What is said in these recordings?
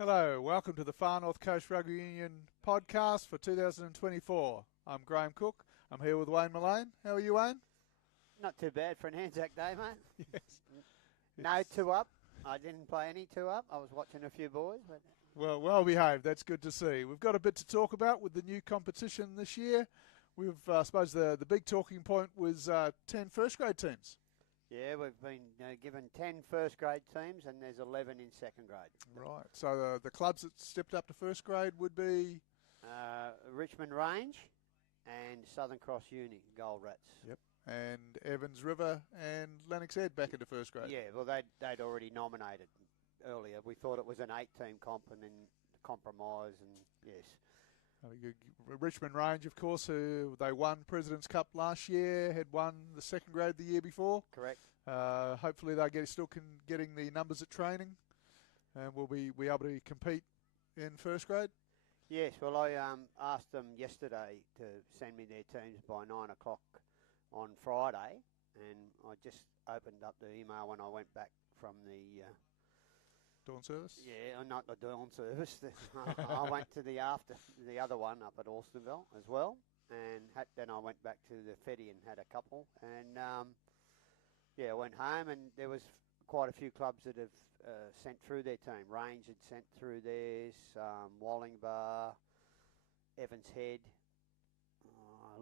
Hello, welcome to the Far North Coast Rugby Union podcast for 2024. I'm Graham Cook. I'm here with Wayne Mullane. How are you, Wayne? Not too bad for an Anzac Day, mate. Yes. No two-up. I didn't play any two-up. I was watching a few boys. But Well behaved. That's good to see. We've got a bit to talk about with the new competition this year. I suppose the big talking point was 10 first grade teams. Yeah, we've been given 10 first-grade teams and there's 11 in second grade. Right. So the clubs that stepped up to first grade would be? Richmond Range and Southern Cross Uni, Gold Rats. Yep. And Evans River and Lennox Ed back into first grade. Yeah, well, they'd already nominated earlier. We thought it was an 8-team comp and then compromise and yes. Richmond Range, of course, they won President's Cup last year, had won the second grade the year before. Correct. Hopefully they're still getting the numbers at training and will be able to compete in first grade. Yes, well, I asked them yesterday to send me their teams by 9 o'clock on Friday, and I just opened up the email when I went back from the Dawn service? Yeah, not the dawn service. I went to the other one up at Alstonville as well, and then I went back to the Feddy and had a couple, and I went home, and there was quite a few clubs that have sent through their team. Range had sent through theirs, Wallingbar, Evans Head,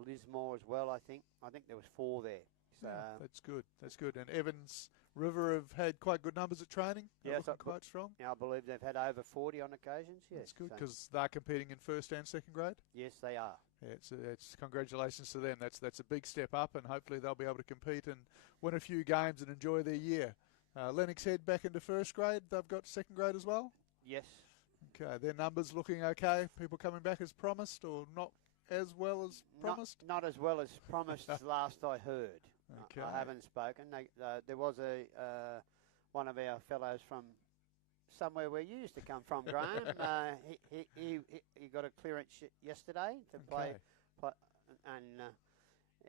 Lismore as well. I think there was 4 there. So yeah, that's good. And Evans River have had quite good numbers at training. Yeah, quite strong. Yeah, I believe they've had over 40 on occasions. Yes, that's good because they're competing in first and second grade. Yes, they are. Yeah, it's congratulations to them. That's a big step up, and hopefully they'll be able to compete and win a few games and enjoy their year. Lennox Head back into first grade. They've got second grade as well. Yes. Okay, their numbers looking okay. People coming back as promised, or not as well as promised. Not as well as promised. Last I heard. Okay. I haven't spoken. There was one of our fellows from somewhere where you used to come from, Graham. He got a clearance yesterday to play, and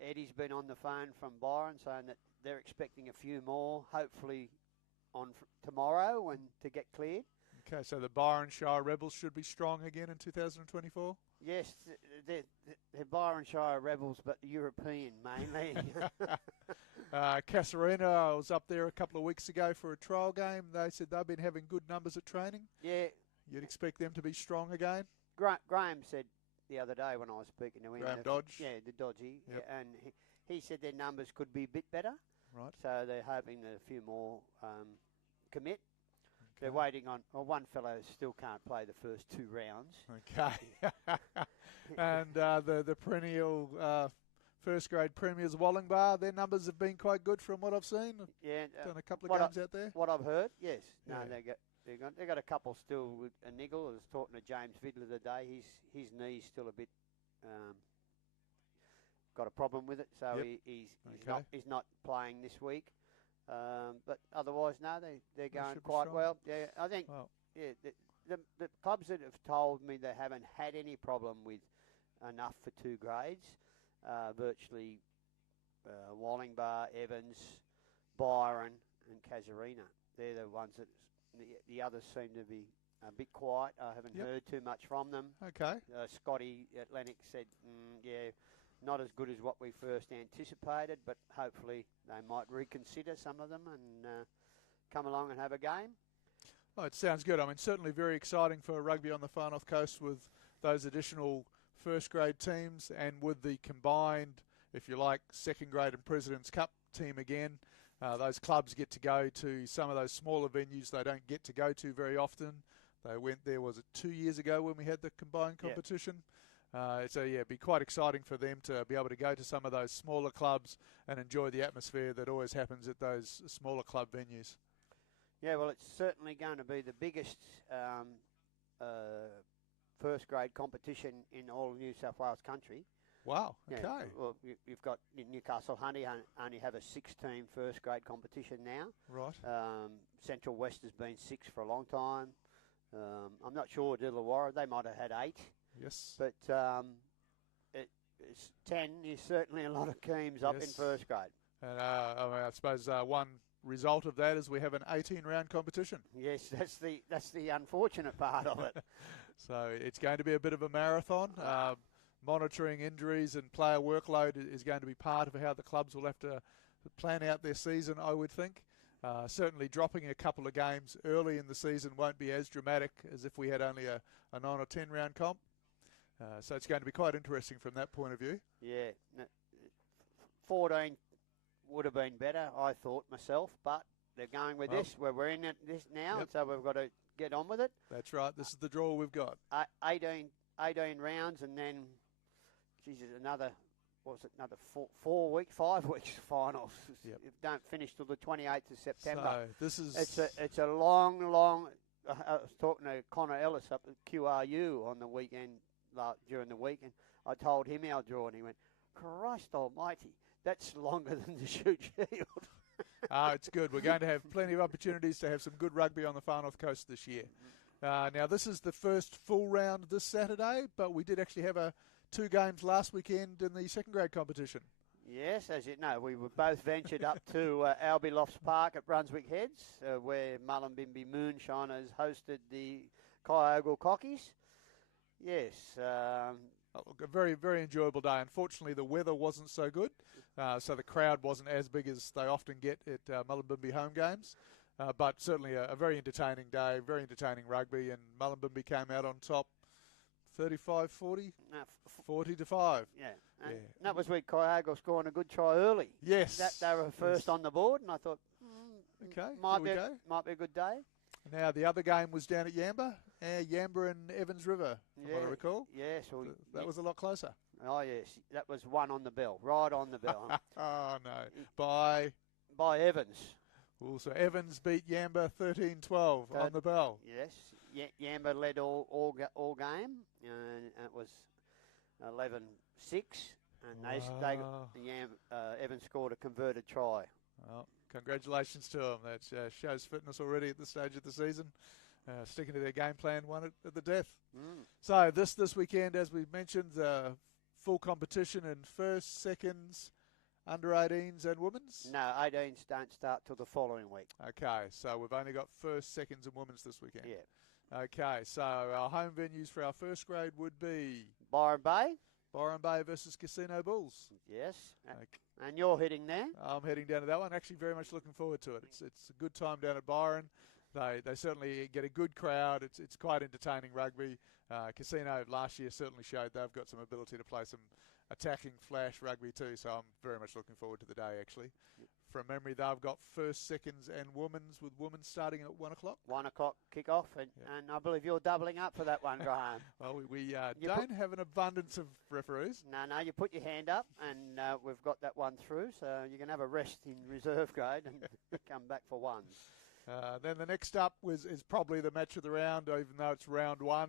Eddie's been on the phone from Byron saying that they're expecting a few more, hopefully on tomorrow, to get cleared. Okay, so the Byron Shire Rebels should be strong again in 2024? Yes, they're Byron Shire Rebels, but European mainly. Casarina, I was up there a couple of weeks ago for a trial game. They said they've been having good numbers at training. Yeah. You'd expect them to be strong again? Graham said the other day when I was speaking to him. Graham Dodge? Yeah, the Dodgy. Yep. Yeah, and he said their numbers could be a bit better. Right. So they're hoping that a few more commit. Okay. They're waiting on... Well, one fellow still can't play the first 2 rounds. Okay. And the perennial first grade premiers, Wallingbar, their numbers have been quite good from what I've seen. Yeah. Done a couple of games out there. What I've heard, yes. Yeah. No, they got a couple still with a niggle. I was talking to James Vidler today. His knee's still a bit... got a problem with it, so yep. he's not playing this week. But otherwise, no, they're going quite strong. well. Yeah, I think the clubs that have told me they haven't had any problem with enough for 2 grades, virtually Wallingbar, Evans, Byron, and Casarina. They're the ones that the others seem to be a bit quiet. I haven't heard too much from them. Okay. Scotty at Lennox said, not as good as what we first anticipated, but hopefully they might reconsider some of them and come along and have a game. Oh, it sounds good. I mean, certainly very exciting for rugby on the Far North Coast with those additional first grade teams and with the combined, if you like, second grade and President's Cup team again. Those clubs get to go to some of those smaller venues they don't get to go to very often. They went there, was it 2 years ago when we had the combined competition? It'd be quite exciting for them to be able to go to some of those smaller clubs and enjoy the atmosphere that always happens at those smaller club venues. Yeah, well, it's certainly going to be the biggest first grade competition in all of New South Wales country. Wow, okay. Yeah, well, you've got Newcastle Honey only have a 6-team first grade competition now. Right. Central West has been 6 for a long time. I'm not sure Dillawarra, they might have had 8. Yes. But it's 10 is certainly a lot of teams up in first grade. And I suppose one result of that is we have an 18-round competition. Yes, that's the unfortunate part of it. So it's going to be a bit of a marathon. Monitoring injuries and player workload is going to be part of how the clubs will have to plan out their season, I would think. Certainly dropping a couple of games early in the season won't be as dramatic as if we had only a 9 or 10 round comp. So it's going to be quite interesting from that point of view. Yeah, 14 would have been better, I thought myself, but they're going with this. We're in this now, Yep. so we've got to get on with it. That's right. This is the draw we've got. 18 rounds, and then, Jesus, another 4 weeks, 5 weeks finals. Yep. It don't finish till the 28th of September. So this is It's a long. I was talking to Connor Ellis up at QRU on the weekend, during the week, and I told him our draw, and he went, "Christ Almighty, that's longer than the Shoot Shield." it's good. We're going to have plenty of opportunities to have some good rugby on the Far North Coast this year. Now, this is the first full round this Saturday, but we did actually have 2 games last weekend in the second grade competition. Yes, as you know, we were both ventured up to Albie Lofts Park at Brunswick Heads, where Mullumbimby Moonshiners hosted the Kyogle Cockies. Yes. A very, very enjoyable day. Unfortunately, the weather wasn't so good, so the crowd wasn't as big as they often get at Mullumbimby home games. But certainly a very entertaining day, very entertaining rugby, and Mullumbimby came out on top 35-40, 40-5. Yeah. And that was where Kyogle scoring a good try early. Yes. They were first on the board, and I thought, okay, might be a good day. Now, the other game was down at Yamba and Evans River, from what I recall. Yes. Well, that was a lot closer. Oh, yes. That was one on the bell, right on the bell. Oh, no. By Evans. Also, Evans beat Yamba 13-12 on the bell. Yes. Yamba led all game, and it was 11-6, and Evans scored a converted try. Well, congratulations to them. That shows fitness already at this stage of the season. Sticking to their game plan, won it at the death. So this weekend, as we mentioned, full competition in first, seconds, under 18s and women's? No, 18s don't start till the following week. Okay, so we've only got first, seconds and women's this weekend. Yeah. Okay, so our home venues for our first grade would be Byron Bay. Byron Bay versus Casino Bulls. Yes. Okay. And you're heading there? I'm heading down to that one. Actually, very much looking forward to it. It's a good time down at Byron. They certainly get a good crowd. It's quite entertaining rugby. Casino last year certainly showed they've got some ability to play some attacking flash rugby too, so I'm very much looking forward to the day actually. Yep. From memory, they've got first, seconds and women's, with women's starting at 1 o'clock. 1 o'clock kick-off, and I believe you're doubling up for that one, Graham. Well, we don't have an abundance of referees. No, you put your hand up, and we've got that one through, so you can have a rest in reserve grade and come back for ones. Then the next up is probably the match of the round, even though it's round 1.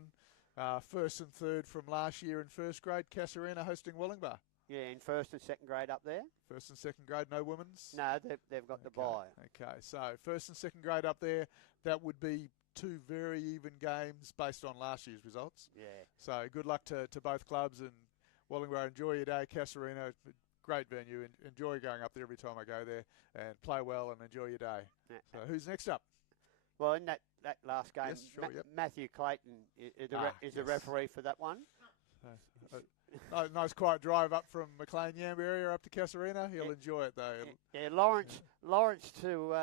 First and third from last year in first grade, Casuarina hosting Wollongbar. Yeah, in first and second grade up there. First and second grade, no women's? No, they've got the bye. Okay, so first and second grade up there, that would be 2 very even games based on last year's results. Yeah. So good luck to both clubs, and Wollongbar, enjoy your day. Casuarina, great venue. Enjoy going up there every time I go there, and play well and enjoy your day. Yeah. So who's next up? Well, in that last game, yep. Matthew Clayton is the referee for that one. Nice quiet drive up from McLean Yamba area up to Casuarina. He'll enjoy it though. Yeah, Lawrence to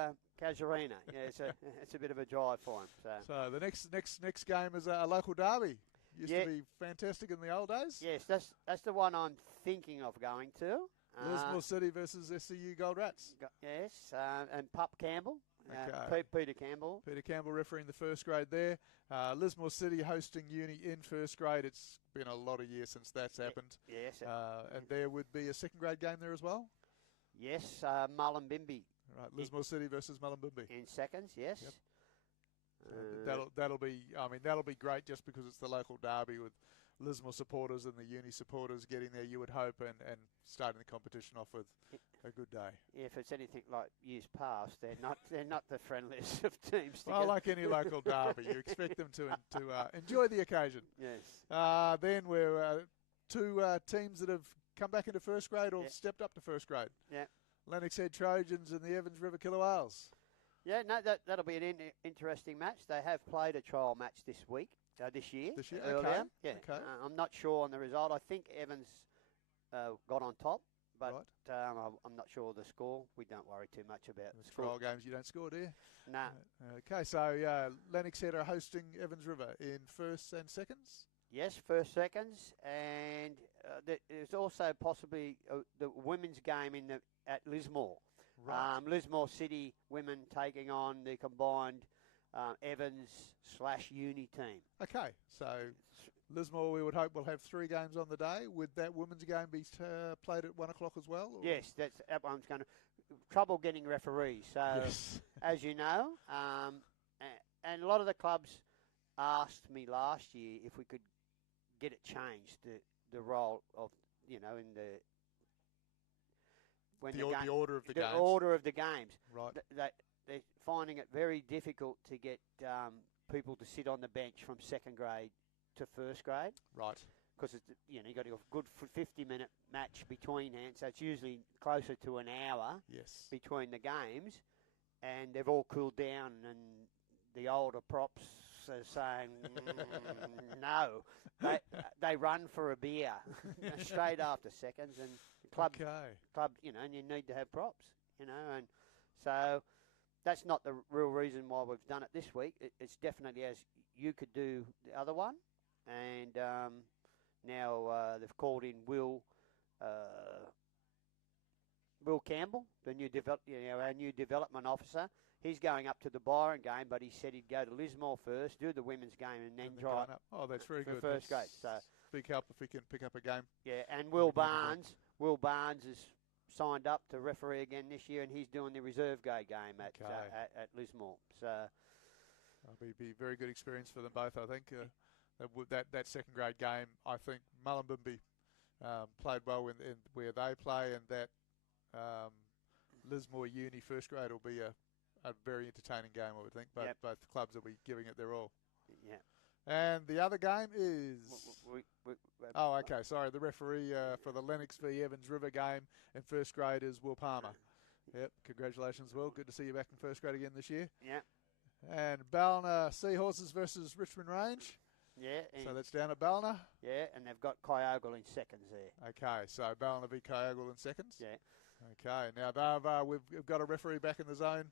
Casuarina. Yeah, it's a bit of a drive for him. So the next game is a local derby. Used to be fantastic in the old days. Yes, that's the one I'm thinking of going to. Lismore City versus SCU Gold Rats. Yes, and Pup Campbell. Okay. Peter Campbell. Peter Campbell refereeing the first grade there. Lismore City hosting Uni in first grade. It's been a lot of years since that's happened. Yes. And there would be a second grade game there as well? Yes, Mullumbimby. Right, Lismore City versus Mullumbimby. In seconds, yes. Yep. That'll be great just because it's the local derby with Lismore supporters and the Uni supporters getting there, you would hope, and starting the competition off with a good day. Yeah, if it's anything like years past, they're not the friendliest of teams. Well, like any local derby, you expect them to enjoy the occasion. Yes. Then we're 2 teams that have come back into first grade or stepped up to first grade. Yeah. Lennox Head Trojans and the Evans River Killer Whales. Yeah, no, that'll be an interesting match. They have played a trial match this year. This year, earlier. okay. Yeah, okay. I'm not sure on the result. I think Evans got on top, but right. I'm not sure of the score. We don't worry too much about the score. Trial games, you don't score, do you? No. Okay, so Lennox Head are hosting Evans River in firsts and seconds? Yes, first, seconds, and there's also possibly the women's game at Lismore. Right. Lismore City women taking on the combined Evans/Uni team. Okay, so Lismore, we would hope, will have 3 games on the day. Would that women's game be played at 1 o'clock as well? Or? Yes, that one's going to trouble getting referees. So, yes. as you know, and a lot of the clubs asked me last year if we could get it changed, the role of, in the when the order of the games. The order of the games. Right. They're finding it very difficult to get people to sit on the bench from second grade to first grade. Right. Because you've got a good 50-minute match between hands, so it's usually closer to an hour. Yes. Between the games, and they've all cooled down, and the older props are saying no. They run for a beer straight after seconds, and club, and you need to have props, and so that's not the real reason why we've done it this week. It's definitely as you could do the other one, and now they've called in Will Campbell, the new our new development officer. He's going up to the Byron game, but he said he'd go to Lismore first, do the women's game, and then drive up. Oh, that's very good. First grade. So big help if we can pick up a game. Yeah, and Will Barnes is signed up to referee again this year, and he's doing the reserve grade game at Lismore. So it'll be very good experience for them both, I think. That second grade game, I think Mullumbimby played well in where they play, and that Lismore Uni first grade will be a very entertaining game, I would think. Both clubs will be giving it their all. Yeah. And the other game is... okay, sorry. The referee for the Lennox v Evans River game in first grade is Will Palmer. Yep, congratulations, Will. Good to see you back in first grade again this year. Yeah. And Ballina Seahorses versus Richmond Range. Yeah. So that's down at Ballina. Yeah, and they've got Kyogle in seconds there. Okay, so Ballina v Kyogle in seconds. Yeah. Okay, now we've got a referee back in the zone.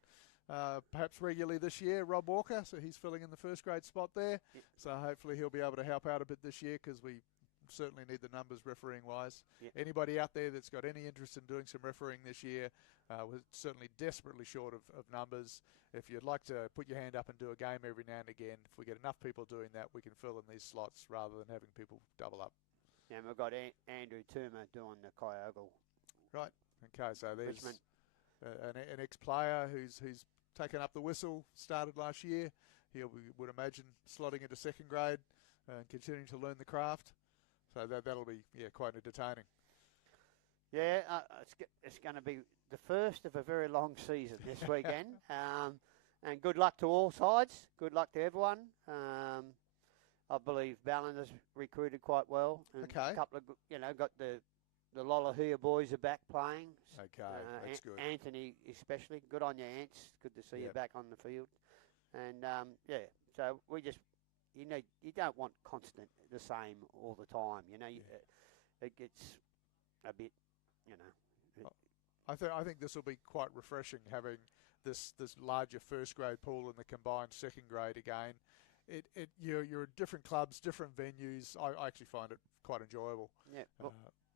Perhaps regularly this year, Rob Walker, so he's filling in the first grade spot there. Yep. So hopefully he'll be able to help out a bit this year, because we certainly need the numbers refereeing wise. Yep. Anybody out there that's got any interest in doing some refereeing this year, we're certainly desperately short of numbers. If you'd like to put your hand up and do a game every now and again, if we get enough people doing that, we can fill in these slots rather than having people double up. Yeah, and we've got Andrew Toomer doing the Kyogle. Right. Okay, so there's an ex-player who's taken up the whistle, started last year. He would imagine slotting into second grade and continuing to learn the craft. So that'll be quite entertaining. Yeah, it's going to be the first of a very long season this weekend. And good luck to all sides. Good luck to everyone. I believe Ballina's recruited quite well. And okay. A couple of got the Lollahea boys are back playing. Okay, that's good. Anthony especially. Good on you, Ants. Good to see you back on the field. And, so we just, you don't want constant the same all the time. It gets a bit, I think this will be quite refreshing, having this larger first grade pool and the combined second grade again. You're at different clubs, different venues. I actually find it quite enjoyable. Yeah.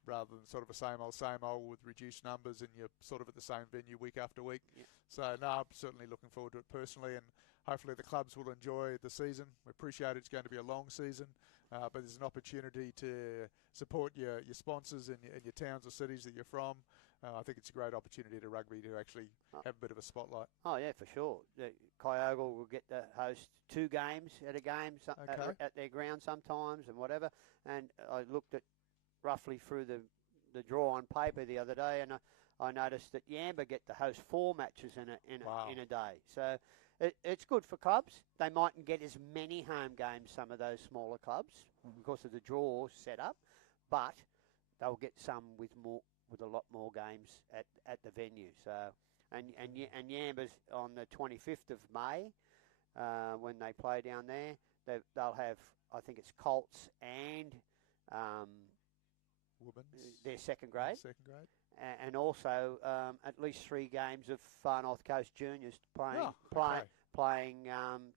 Rather than sort of a same old with reduced numbers, and you're sort of at the same venue week after week. Yeah. So, I'm certainly looking forward to it personally, and hopefully the clubs will enjoy the season. We appreciate it's going to be a long season, but there's an opportunity to support your sponsors and your towns or cities that you're from. I think it's a great opportunity to rugby to actually have a bit of a spotlight. Oh, yeah, for sure. Kyogle will get to host 2 games at a game at their ground sometimes and whatever. And I looked at roughly through the draw on paper the other day, and I noticed that Yamba get to host 4 matches in a day. So it's good for clubs. They mightn't get as many home games, some of those smaller clubs, because of the draw set up, but they'll get some with with a lot more games at the venue. So, and Yamba's on the 25th of May when they play down there. They'll have, I think it's Colts and Women's. Their second grade. Second grade. And also at least 3 games of Far North Coast Juniors playing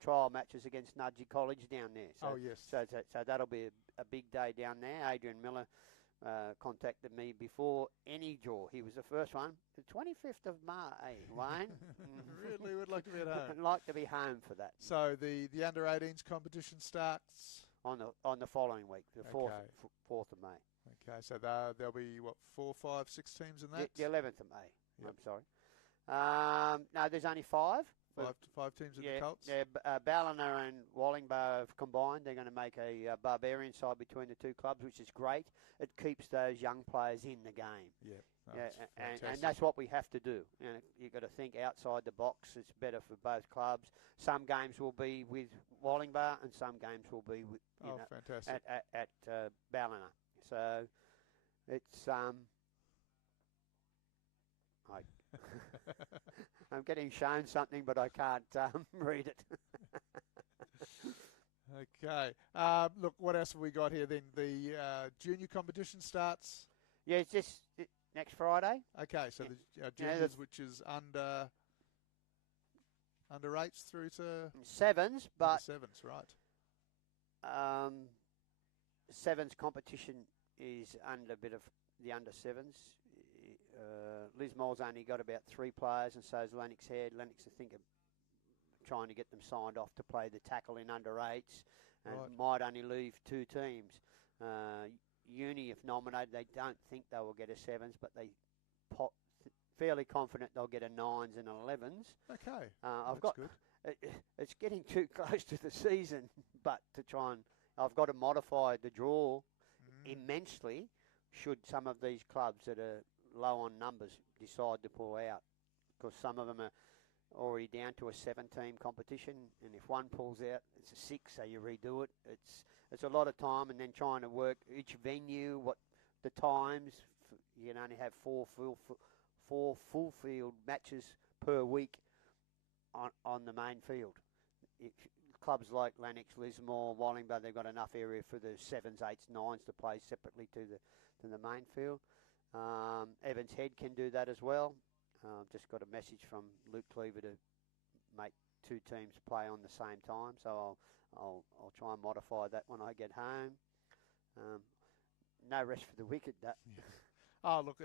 trial matches against Nudgee College down there. So, yes. So that'll be a big day down there. Adrian Miller contacted me before any draw. He was the first one. The 25th of May, Wayne. Really would like to be at home. I'd like to be home for that. So the under-18s competition starts? On the following week, the 4th of May. Okay, so there'll be, 4, 5, 6 teams in that? The 11th of May, yep. I'm sorry. No, there's only 5. 5 teams in the Colts? Yeah, Ballina and Wallingbow have combined. They're going to make a barbarian side between the 2 clubs, which is great. It keeps those young players in the game. Yeah, and that's what we have to do. You've got to think outside the box. It's better for both clubs. Some games will be with Wallingbow and some games will be with fantastic. at Ballina. So it's I'm getting shown something, but I can't read it. Okay. Look, what else have we got here then? The junior competition starts? Yeah, it's just next Friday. Okay, so the juniors, which is under 8s through to 7s, but 7s, right? 7s competition is under a bit of the under 7s. Lismore's only got about 3 players, and so is Lennox Head. Lennox, I think, are trying to get them signed off to play the tackle in under 8s, and might only leave 2 teams. Uni, if nominated, they don't think they will get a 7s, but they fairly confident they'll get a 9s and 11s. Okay, That's good. It's getting too close to the season, but I've got to modify the draw immensely should some of these clubs that are low on numbers decide to pull out, because some of them are already down to a 7-team competition, and if one pulls out, it's a 6, so you redo it. It's a lot of time, and then trying to work each venue, what the times. You can only have 4 full field matches per week on the main field. Clubs like Lennox, Lismore, Wallingbow, they've got enough area for the 7s, 8s, 9s to play separately to the main field. Evans Head can do that as well. Just got a message from Luke Cleaver to make 2 teams play on the same time, so I'll try and modify that when I get home. No rest for the wicked. That. Look,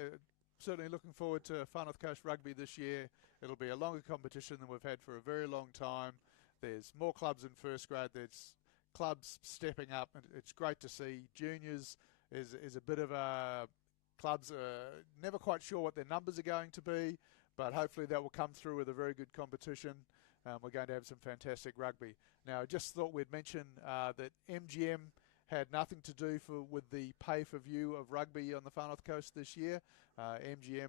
certainly looking forward to Far North Coast Rugby this year. It'll be a longer competition than we've had for a very long time. There's more clubs in first grade. There's clubs stepping up. It's great to see. Juniors is a bit of a... Clubs are never quite sure what their numbers are going to be, but hopefully that will come through with a very good competition. We're going to have some fantastic rugby. Now, I just thought we'd mention that MGM had nothing to do with the pay-per-view of rugby on the Far North Coast this year. MGM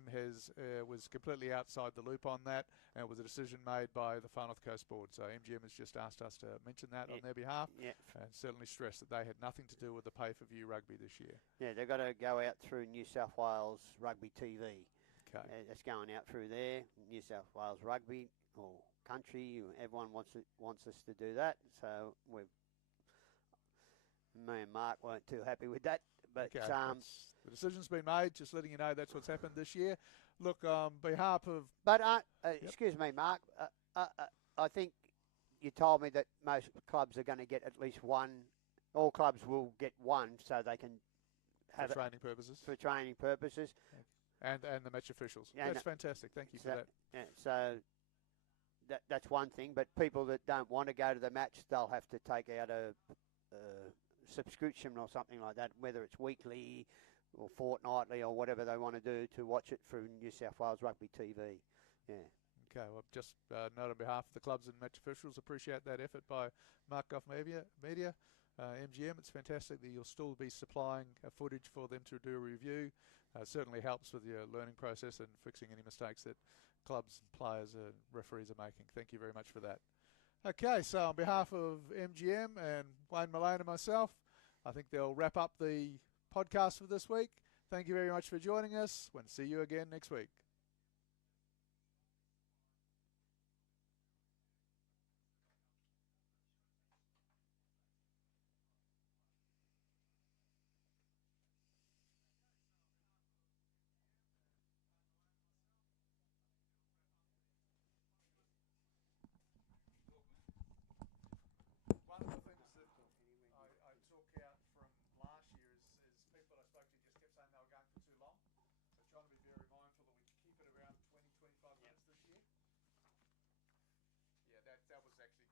was completely outside the loop on that, and it was a decision made by the Far North Coast Board. So MGM has just asked us to mention that on their behalf, and certainly stress that they had nothing to do with the pay-per-view rugby this year. Yeah, they've got to go out through New South Wales Rugby TV. Okay. It's going out through there, New South Wales Rugby or country. Everyone wants us to do that, so me and Mark weren't too happy with that. But okay. The decision's been made. Just letting you know that's what's happened this year. Look, on behalf of... But, excuse me, Mark, I think you told me that most clubs are going to get at least 1. All clubs will get 1 so they can have for training purposes. For training purposes. And the match officials. That's fantastic. Thank you for that. Yeah, so that's one thing. But people that don't want to go to the match, they'll have to take out a subscription or something like that, whether it's weekly or fortnightly or whatever they want to do to watch it through New South Wales Rugby TV. Yeah. Okay, well, just note on behalf of the clubs and match officials, appreciate that effort by Mark Goff Media, MGM. It's fantastic that you'll still be supplying footage for them to do a review. Certainly helps with your learning process and fixing any mistakes that clubs, players, and referees are making. Thank you very much for that. Okay, so on behalf of MGM and Wayne Malone and myself, I think they'll wrap up the podcast for this week. thank you very much for joining us. We'll see you again next week. One of the things that I took out from last year is people I spoke to just kept saying they were going for too long. So trying to be very mindful that we keep it around 20, 25 minutes this year. Yeah, that was actually